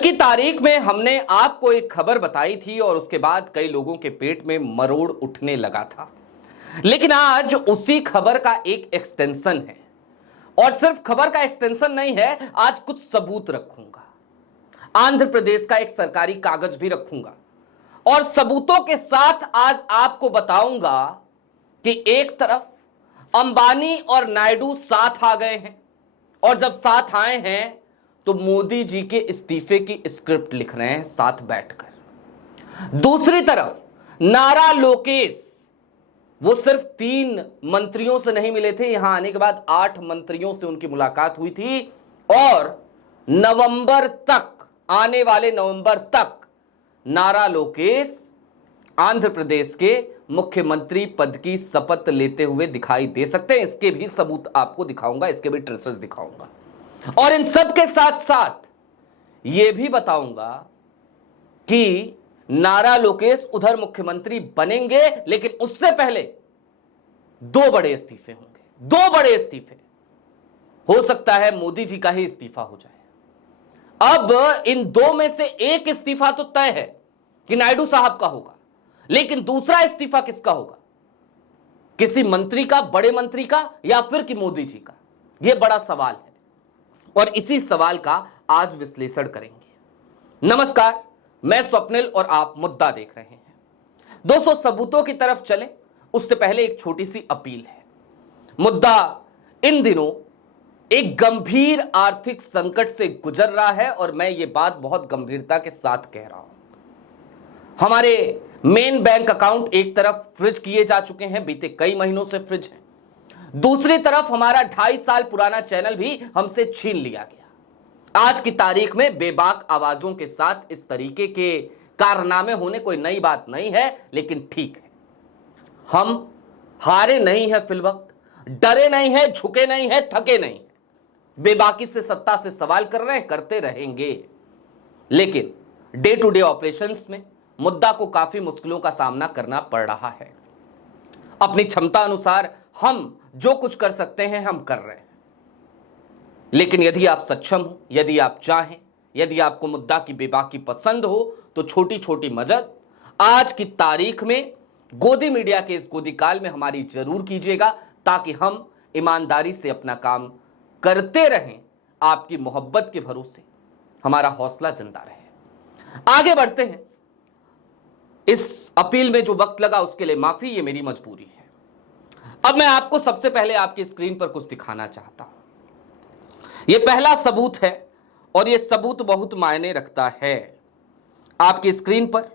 की तारीख में हमने आपको एक खबर बताई थी और उसके बाद कई लोगों के पेट में मरोड़ उठने लगा था। लेकिन आज उसी खबर का एक एक्सटेंशन है, और सिर्फ खबर का एक्सटेंशन नहीं है, आज कुछ सबूत रखूंगा। आंध्र प्रदेश का एक सरकारी कागज भी रखूंगा और सबूतों के साथ आज आपको बताऊंगा कि एक तरफ अंबानी और नायडू साथ आ गए हैं, और जब साथ आए हैं तो मोदी जी के इस्तीफे की स्क्रिप्ट लिख रहे हैं साथ बैठकर। दूसरी तरफ नारा लोकेश, वो सिर्फ 3 मंत्रियों से नहीं मिले थे, यहां आने के बाद 8 मंत्रियों से उनकी मुलाकात हुई थी, और नवंबर तक, आने वाले नवंबर तक नारा लोकेश आंध्र प्रदेश के मुख्यमंत्री पद की शपथ लेते हुए दिखाई दे सकते हैं। इसके भी सबूत आपको दिखाऊंगा, इसके भी ट्रेसेस दिखाऊंगा, और इन सब के साथ साथ यह भी बताऊंगा कि नारा लोकेश उधर मुख्यमंत्री बनेंगे, लेकिन उससे पहले 2 बड़े इस्तीफे होंगे। 2 बड़े इस्तीफे, हो सकता है मोदी जी का ही इस्तीफा हो जाए। अब इन 2 में से एक इस्तीफा तो तय है कि नायडू साहब का होगा, लेकिन दूसरा इस्तीफा किसका होगा? किसी मंत्री का, बड़े मंत्री का, या फिर कि मोदी जी का? यह बड़ा सवाल है, और इसी सवाल का आज विश्लेषण करेंगे। नमस्कार, मैं स्वप्निल और आप मुद्दा देख रहे हैं। दोस्तों, सबूतों की तरफ चले उससे पहले एक छोटी सी अपील है। मुद्दा इन दिनों एक गंभीर आर्थिक संकट से गुजर रहा है, और मैं ये बात बहुत गंभीरता के साथ कह रहा हूं। हमारे मेन बैंक अकाउंट एक तरफ फ्रीज किए जा चुके हैं, बीते कई महीनों से फ्रीज हैं। दूसरी तरफ हमारा 2.5 साल पुराना चैनल भी हमसे छीन लिया गया। आज की तारीख में बेबाक आवाजों के साथ इस तरीके के कारनामे होने कोई नई बात नहीं है, लेकिन ठीक है, हम हारे नहीं है, फिलवक्त डरे नहीं है, झुके नहीं है, थके नहीं है, बेबाकी से सत्ता से सवाल कर रहे हैं, करते रहेंगे। लेकिन डे टू डे ऑपरेशंस में मुद्दा को काफी मुश्किलों का सामना करना पड़ रहा है। अपनी क्षमता अनुसार हम जो कुछ कर सकते हैं हम कर रहे हैं, लेकिन यदि आप सक्षम हो, यदि आप चाहें, यदि आपको मुद्दा की बेबाकी पसंद हो, तो छोटी छोटी मदद आज की तारीख में गोदी मीडिया के इस गोदी काल में हमारी जरूर कीजिएगा, ताकि हम ईमानदारी से अपना काम करते रहें। आपकी मोहब्बत के भरोसे हमारा हौसला जिंदा रहे। आगे बढ़ते हैं। इस अपील में जो वक्त लगा उसके लिए माफी, ये मेरी मजबूरी है। अब मैं आपको सबसे पहले आपकी स्क्रीन पर कुछ दिखाना चाहता हूं। यह पहला सबूत है, और यह सबूत बहुत मायने रखता है। आपकी स्क्रीन पर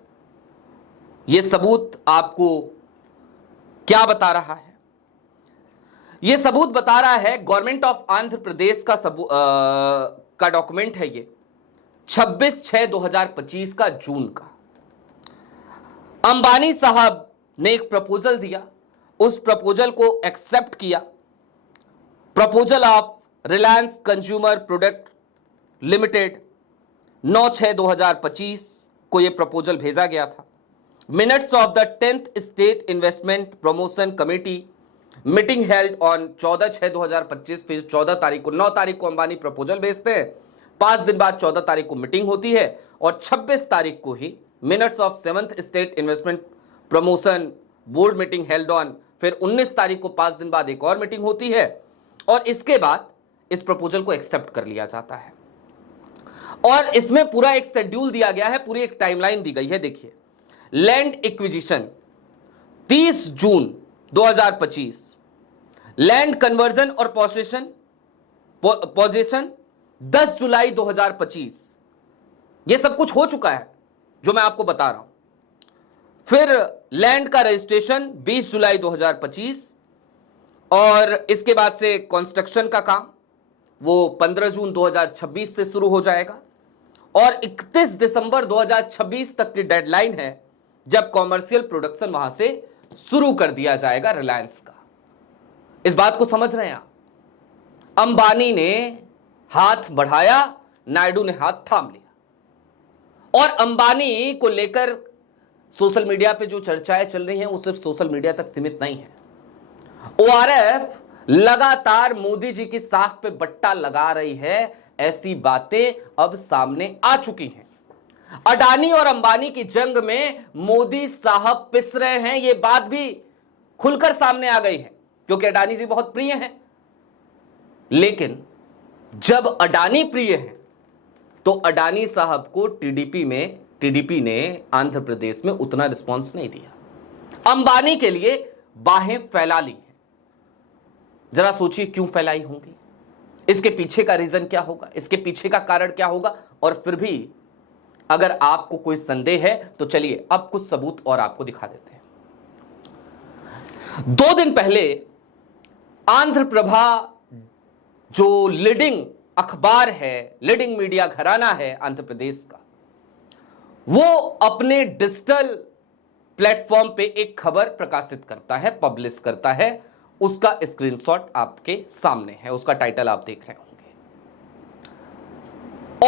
यह सबूत आपको क्या बता रहा है? यह सबूत बता रहा है गवर्नमेंट ऑफ आंध्र प्रदेश का डॉक्यूमेंट है। ये 26/6/2025 का, जून का। अंबानी साहब ने एक प्रपोजल दिया, उस प्रपोजल को एक्सेप्ट किया। Proposal of Reliance consumer product limited 9/6/2025 को यह प्रपोजल भेजा गया था। Minutes of the 10th state investment promotion committee meeting held on 14/6/2025, फिर 14 तारीख को, 9 तारीख को अंबानी प्रपोजल भेजते हैं, 5 दिन बाद 14 तारीख को मीटिंग होती है, और 26 तारीख को ही minutes of 7th state investment promotion board meeting held on, फिर 19 तारीख को 5 दिन बाद एक और मीटिंग होती है, और इसके बाद इस प्रपोजल को एक्सेप्ट कर लिया जाता है। और इसमें पूरा एक शेड्यूल दिया गया है, पूरी एक टाइमलाइन दी गई है। देखिए, लैंड एक्विजिशन 30 जून 2025, लैंड कन्वर्जन और पोजेशन 10 जुलाई 2025। यह सब कुछ हो चुका है जो मैं आपको बता रहा हूं। फिर लैंड का रजिस्ट्रेशन 20 जुलाई 2025, और इसके बाद से कंस्ट्रक्शन का काम वो 15 जून 2026 से शुरू हो जाएगा, और 31 दिसंबर 2026 तक की डेडलाइन है जब कॉमर्शियल प्रोडक्शन वहां से शुरू कर दिया जाएगा रिलायंस का। इस बात को समझ रहे हैं आप? अंबानी ने हाथ बढ़ाया, नायडू ने हाथ थाम लिया, और अंबानी को लेकर सोशल मीडिया पे जो चर्चाएं चल रही हैं वो सिर्फ सोशल मीडिया तक सीमित नहीं है। ORF लगातार मोदी जी की साख पे बट्टा लगा रही है, ऐसी बातें अब सामने आ चुकी हैं। अडानी और अंबानी की जंग में मोदी साहब पिस रहे हैं, यह बात भी खुलकर सामने आ गई है, क्योंकि अडानी जी बहुत प्रिय हैं। लेकिन जब अडानी प्रिय हैं तो अडानी साहब को टीडीपी ने आंध्र प्रदेश में उतना रिस्पांस नहीं दिया। अंबानी के लिए बाहें फैला ली हैं। जरा सोचिए क्यों फैलाई होंगी, इसके पीछे का रीजन क्या होगा, इसके पीछे का कारण क्या होगा। और फिर भी अगर आपको कोई संदेह है तो चलिए अब कुछ सबूत और आपको दिखा देते हैं। 2 दिन पहले आंध्र प्रभा जो लीडिंग अखबार है, लीडिंग मीडिया घराना है आंध्र प्रदेश का, वो अपने डिजिटल प्लेटफॉर्म पे एक खबर प्रकाशित करता है, पब्लिश करता है। उसका स्क्रीनशॉट आपके सामने है, उसका टाइटल आप देख रहे होंगे।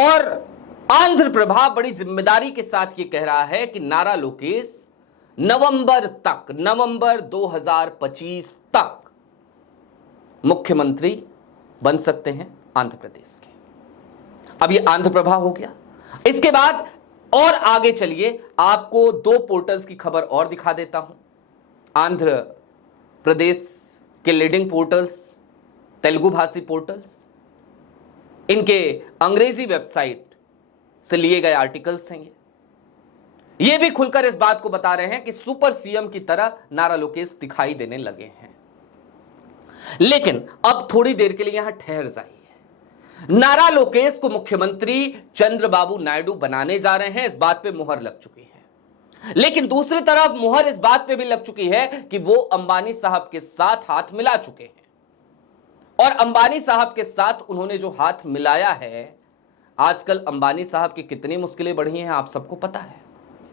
और आंध्र प्रभा बड़ी जिम्मेदारी के साथ ये कह रहा है कि नारा लोकेश नवंबर 2025 तक मुख्यमंत्री बन सकते हैं आंध्र प्रदेश के। अब ये आंध्र प्रभा हो गया। इसके बाद और आगे चलिए, आपको 2 पोर्टल्स की खबर और दिखा देता हूं। आंध्र प्रदेश के लीडिंग पोर्टल्स, तेलुगु भाषी पोर्टल्स, इनके अंग्रेजी वेबसाइट से लिए गए आर्टिकल्स हैं। ये भी खुलकर इस बात को बता रहे हैं कि सुपर सीएम की तरह नारा लोकेश दिखाई देने लगे हैं। लेकिन अब थोड़ी देर के लिए यहां ठहर जाइए। नारा लोकेश को मुख्यमंत्री चंद्रबाबू नायडू बनाने जा रहे हैं, इस बात पे मुहर लग चुकी है। लेकिन दूसरी तरफ मुहर इस बात पे भी लग चुकी है कि वो अंबानी साहब के साथ हाथ मिला चुके हैं। और अंबानी साहब के साथ उन्होंने जो हाथ मिलाया है, आजकल अंबानी साहब की कितनी मुश्किलें बढ़ी हैं आप सबको पता है।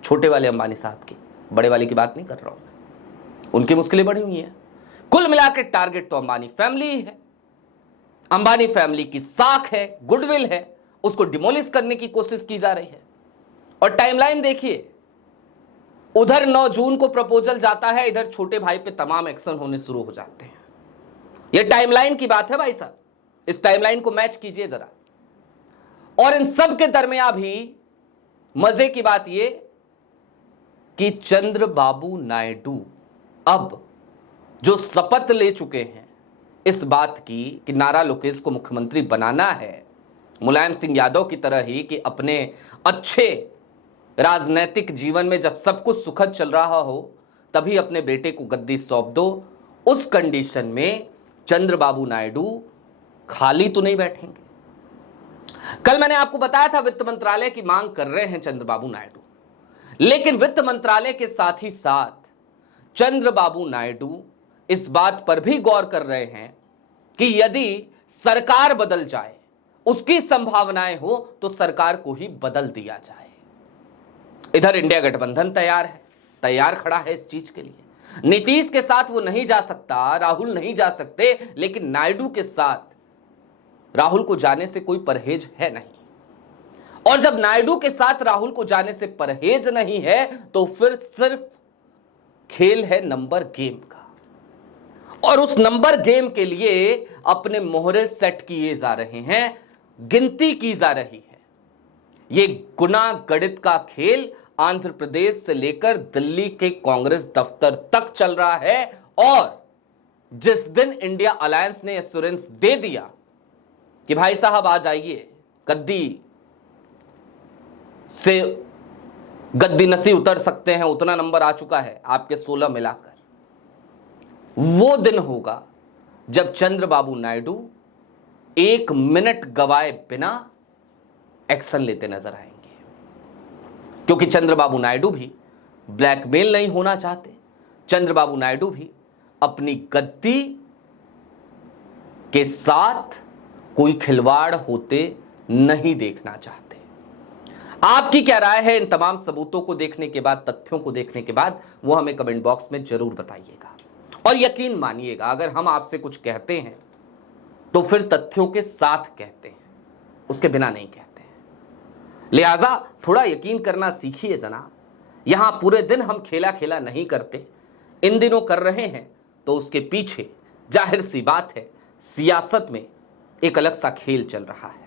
छोटे वाले अंबानी साहब की, बड़े वाले की बात नहीं कर रहा हूं मैं, उनकी मुश्किलें बढ़ी हुई हैं। कुल मिलाकर टारगेट तो अंबानी फैमिली ही है। अंबानी फैमिली की साख है, गुडविल है, उसको डिमोलिश करने की कोशिश की जा रही है। और टाइमलाइन देखिए, उधर 9 जून को प्रपोजल जाता है, इधर छोटे भाई पे तमाम एक्शन होने शुरू हो जाते हैं। यह टाइमलाइन की बात है भाई साहब, इस टाइमलाइन को मैच कीजिए जरा। और इन सब के दरमियान भी मजे की बात यह कि चंद्रबाबू नायडू अब जो शपथ ले चुके हैं इस बात की कि नारा लोकेश को मुख्यमंत्री बनाना है, मुलायम सिंह यादव की तरह ही कि अपने अच्छे राजनीतिक जीवन में जब सब कुछ सुखद चल रहा हो तभी अपने बेटे को गद्दी सौंप दो, उस कंडीशन में चंद्रबाबू नायडू खाली तो नहीं बैठेंगे। कल मैंने आपको बताया था वित्त मंत्रालय की मांग कर रहे हैं चंद्रबाबू नायडू, लेकिन वित्त मंत्रालय के साथ ही साथ चंद्रबाबू नायडू इस बात पर भी गौर कर रहे हैं कि यदि सरकार बदल जाए, उसकी संभावनाएं हो तो सरकार को ही बदल दिया जाए। इधर इंडिया गठबंधन तैयार खड़ा है इस चीज के लिए। नीतीश के साथ वो नहीं जा सकता, राहुल नहीं जा सकते, लेकिन नायडू के साथ राहुल को जाने से कोई परहेज है नहीं। और जब नायडू के साथ राहुल को जाने से परहेज नहीं है तो फिर सिर्फ खेल है नंबर गेम का। और उस नंबर गेम के लिए अपने मोहरे सेट किए जा रहे हैं, गिनती की जा रही है। ये गुना गणित का खेल आंध्र प्रदेश से लेकर दिल्ली के कांग्रेस दफ्तर तक चल रहा है। और जिस दिन इंडिया अलायंस ने एश्योरेंस दे दिया कि भाई साहब आ जाइए, गद्दी नसी उतर सकते हैं, उतना नंबर आ चुका है आपके 16 मिलाकर, वो दिन होगा जब चंद्रबाबू नायडू 1 मिनट गवाए बिना एक्शन लेते नजर आएंगे। क्योंकि चंद्रबाबू नायडू भी ब्लैकमेल नहीं होना चाहते, चंद्रबाबू नायडू भी अपनी गद्दी के साथ कोई खिलवाड़ होते नहीं देखना चाहते। आपकी क्या राय है इन तमाम सबूतों को देखने के बाद, तथ्यों को देखने के बाद, वो हमें कमेंट बॉक्स में जरूर बताइएगा। और यकीन मानिएगा, अगर हम आपसे कुछ कहते हैं तो फिर तथ्यों के साथ कहते हैं, उसके बिना नहीं कहते हैं। लिहाजा थोड़ा यकीन करना सीखिए जनाब। यहां पूरे दिन हम खेला खेला नहीं करते, इन दिनों कर रहे हैं तो उसके पीछे जाहिर सी बात है सियासत में एक अलग सा खेल चल रहा है।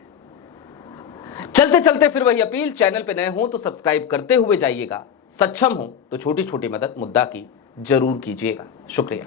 चलते चलते फिर वही अपील, चैनल पे नए हो तो सब्सक्राइब करते हुए जाइएगा, सक्षम हो तो छोटी छोटी मदद मुद्दा की जरूर कीजिएगा। शुक्रिया।